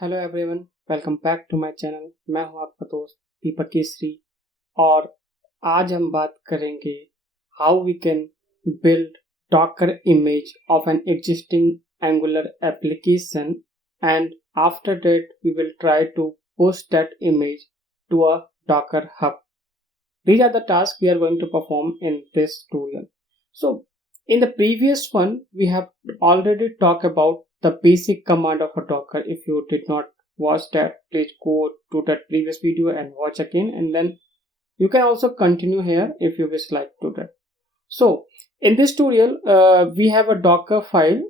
Hello everyone, welcome back to my channel. मैं हूं आपका दोस्त दीपक केसरी और आज हम बात करेंगे how we can build Docker image of an existing Angular application and after that we will try to push that image to a Docker Hub. These are the tasks we are going to perform in this tutorial. So in the previous one we have already talked about the basic command of a Docker. If you did not watch that, please go to that previous video and watch again, and then you can also continue here if you wish like to that. So in this tutorial we have a Docker file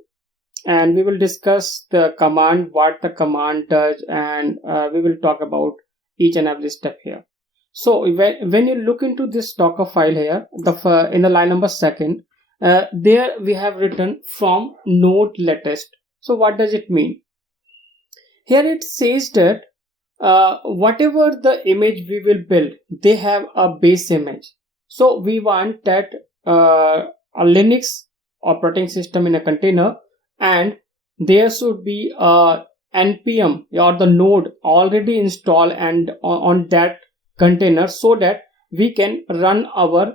and we will discuss the command, what the command does, and we will talk about each and every step here. So when you look into this Docker file here, in the line number second, there we have written from node latest. So what does it mean? Here it says that whatever the image we will build, they have a base image. So we want that a Linux operating system in a container, and there should be a npm or the node already installed and on that container, so that we can run our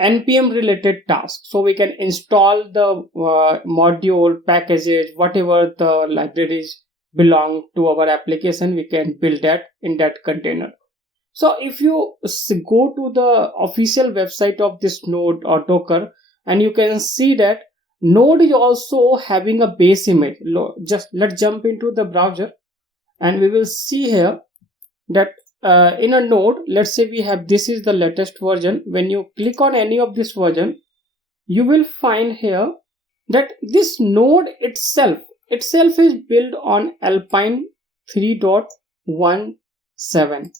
npm related tasks. So we can install the module packages, whatever the libraries belong to our application, we can build that in that container. So if you go to the official website of this node or Docker, and you can see that node is also having a base image. Just let's jump into the browser and we will see here that in a node, let's say we have, this is the latest version. When you click on any of this version, you will find here that this node itself is built on Alpine 3.17.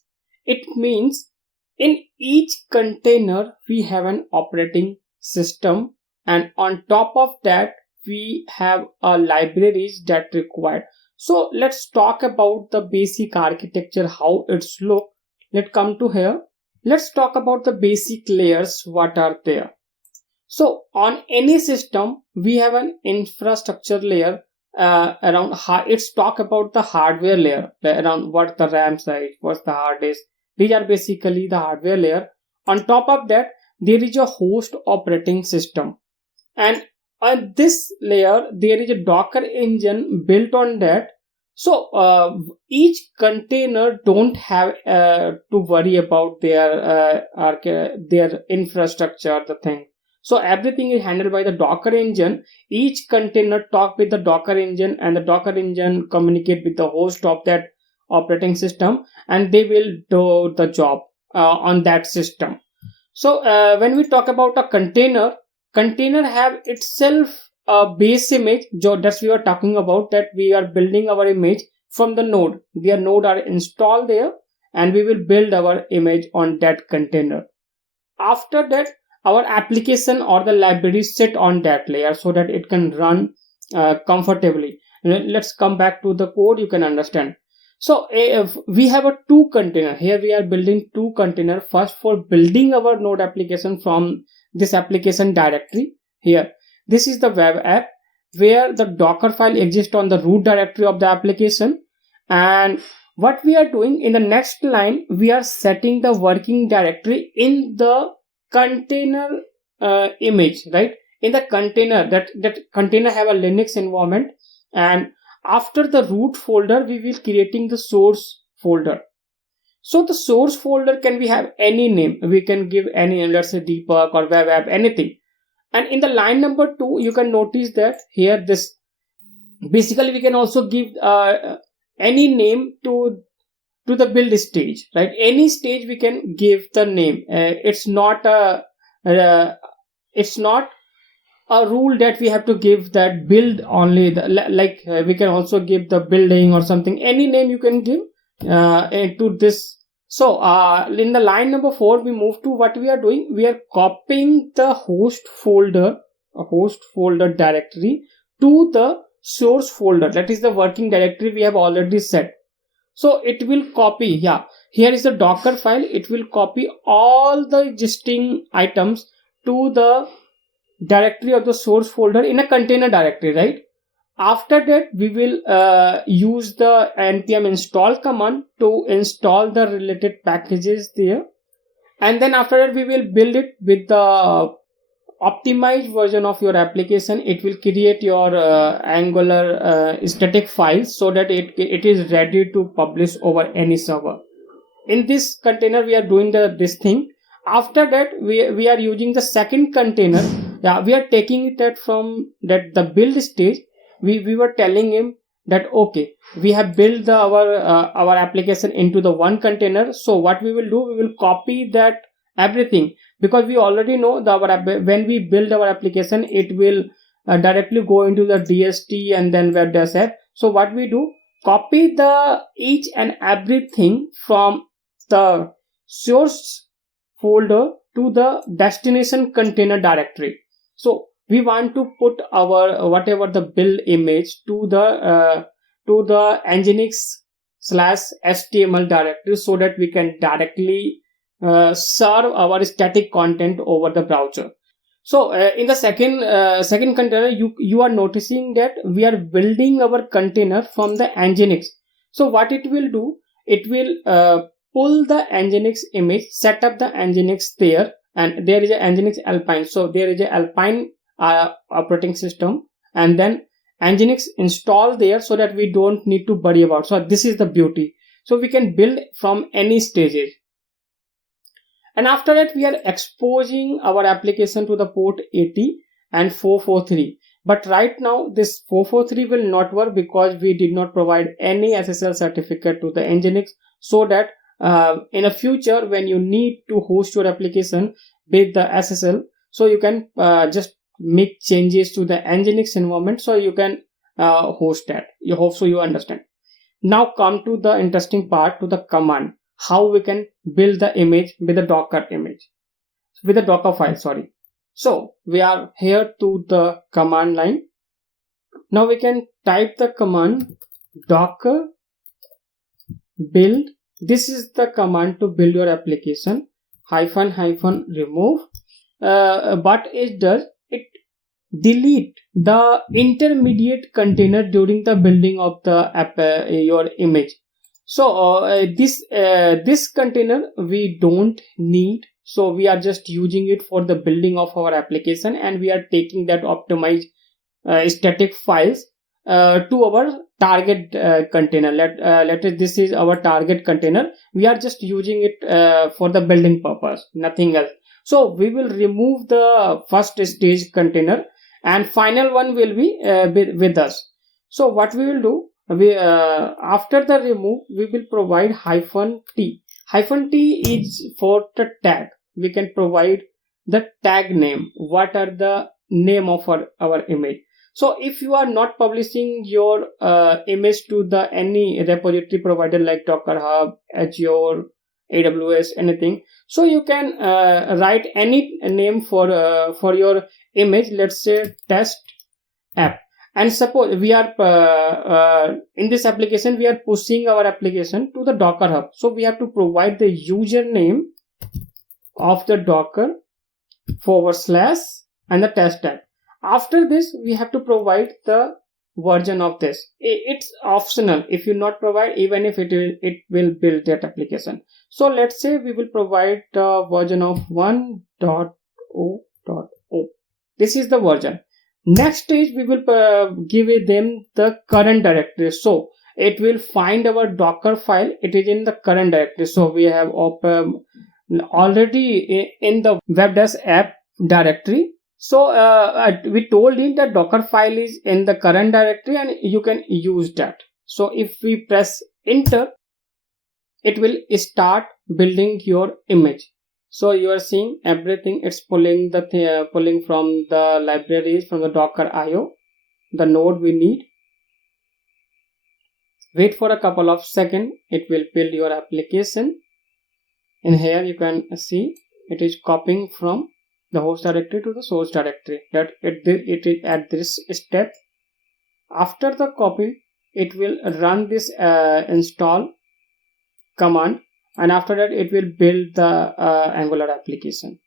It means in each container we have an operating system, and on top of that we have libraries that required. So let's talk about the basic architecture, how it's look. Let's come to here. Let's talk about the basic layers, what are there. So on any system we have an infrastructure layer around. It's talk about the hardware layer, around what the RAM size, what's the hard disk. These are basically the hardware layer. On top of that there is a host operating system, and on this layer there is a Docker engine built on that. So each container don't have to worry about their infrastructure, the thing. So everything is handled by the Docker engine. Each container talk with the Docker engine, and the Docker engine communicate with the host of that operating system, and they will do the job on that system. So when we talk about a container have itself a base image. That's we are talking about, that we are building our image from the node. Their node are installed there, and we will build our image on that container. After that, our application or the library sit on that layer so that it can run comfortably. Let's come back to the code, you can understand. So if we have a two container here, we are building two container. First, for building our node application from this application directory. Here, this is the web app where the Docker file exists on the root directory of the application. And what we are doing in the next line, we are setting the working directory in the container image, right? In the container, that container have a Linux environment, and after the root folder we will creating the source folder. So the source folder can we have any name, we can give any name, let's say Deepak or web app, anything. And in the line number 2 you can notice that here, this basically we can also give any name to the build stage, right? Any stage we can give the name. It's not a rule that we have to give that build only. We can also give the building or something. Any name you can give to this. So in the line number 4 we move to what we are doing. We are copying the host folder directory to the source folder. That is the working directory we have already set. So it will copy, here is the Docker file. It will copy all the existing items to the directory of the source folder in a container directory, right? After that, we will use the npm install command to install the related packages there, and then after that we will build it with the optimized version of your application. It will create your angular static files so that it is ready to publish over any server. In this container we are doing this thing. After that, we are using the second container. Yeah, we are taking it that from that the build stage. We were telling him that okay, we have built our application into the one container. So what we will do, we will copy that everything, because we already know when we build our application, it will directly go into the DST and then web dash app. So what we do, copy the each and everything from the source folder to the destination container directory. So we want to put our whatever the build image to the nginx/html directory, so that we can directly serve our static content over the browser. So in the second container, you are noticing that we are building our container from the nginx. So what it will do, it will pull the nginx image, set up the nginx there, and there is a nginx alpine. So there is a alpine operating system, and then nginx install there, so that we don't need to worry about. So this is the beauty. So we can build from any stages. And after that, we are exposing our application to the port 80 and 443. But right now this 443 will not work, because we did not provide any SSL certificate to the nginx, so that in the future when you need to host your application with the SSL, so you can just make changes to the nginx environment, so you can host that. You hope so you understand. Now come to the interesting part, to the command, how we can build the image with a Docker file, sorry. So we are here to the command line. Now we can type the command docker build. This is the command to build your application, --remove. But it does, it delete the intermediate container during the building of the app, your image. So this container we don't need, so we are just using it for the building of our application, and we are taking that optimized static files to our target container. Let us, this is our target container. We are just using it for the building purpose, nothing else. So we will remove the first stage container, and final one will be with us. So what we will do, we after the remove, we will provide -t. -t is for the tag. We can provide the tag name. What are the name of our image? So if you are not publishing your image to the any repository provider like Docker Hub, Azure, AWS, anything, so you can write any name for your image. Let's say test app. And suppose we are in this application, we are pushing our application to the Docker Hub. So we have to provide the username of the Docker / and the test app. After this, we have to provide the version of this. It's optional. If you not provide, even if it will build that application. So let's say we will provide the version of 1.0.0. This is the version. Next stage, we will give them the current directory. So it will find our Docker file. It is in the current directory. So we have already in the web-app directory. So we told him that Docker file is in the current directory and you can use that. So if we press enter, it will start building your image. So you are seeing everything. It's pulling pulling from the libraries, from the Docker IO, the node we need. Wait for a couple of seconds. It will build your application. In here you can see it is copying from the host directory to the source directory. That it is at this step. After the copy, it will run this install command, and after that it will build the Angular application.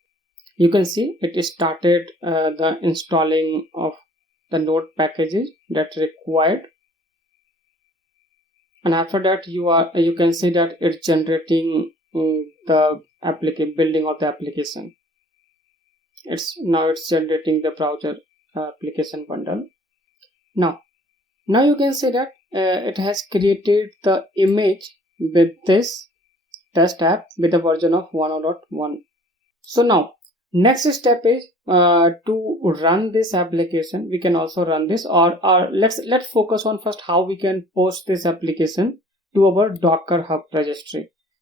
You can see it started the installing of the node packages that required, and after that you can see that it's generating the building of the application. It's generating the browser application bundle. Now you can see that it has created the image with this test app with a version of 1.1. So now next step is to run this application. We can also run this, or let's focus on first how we can post this application to our Docker Hub registry.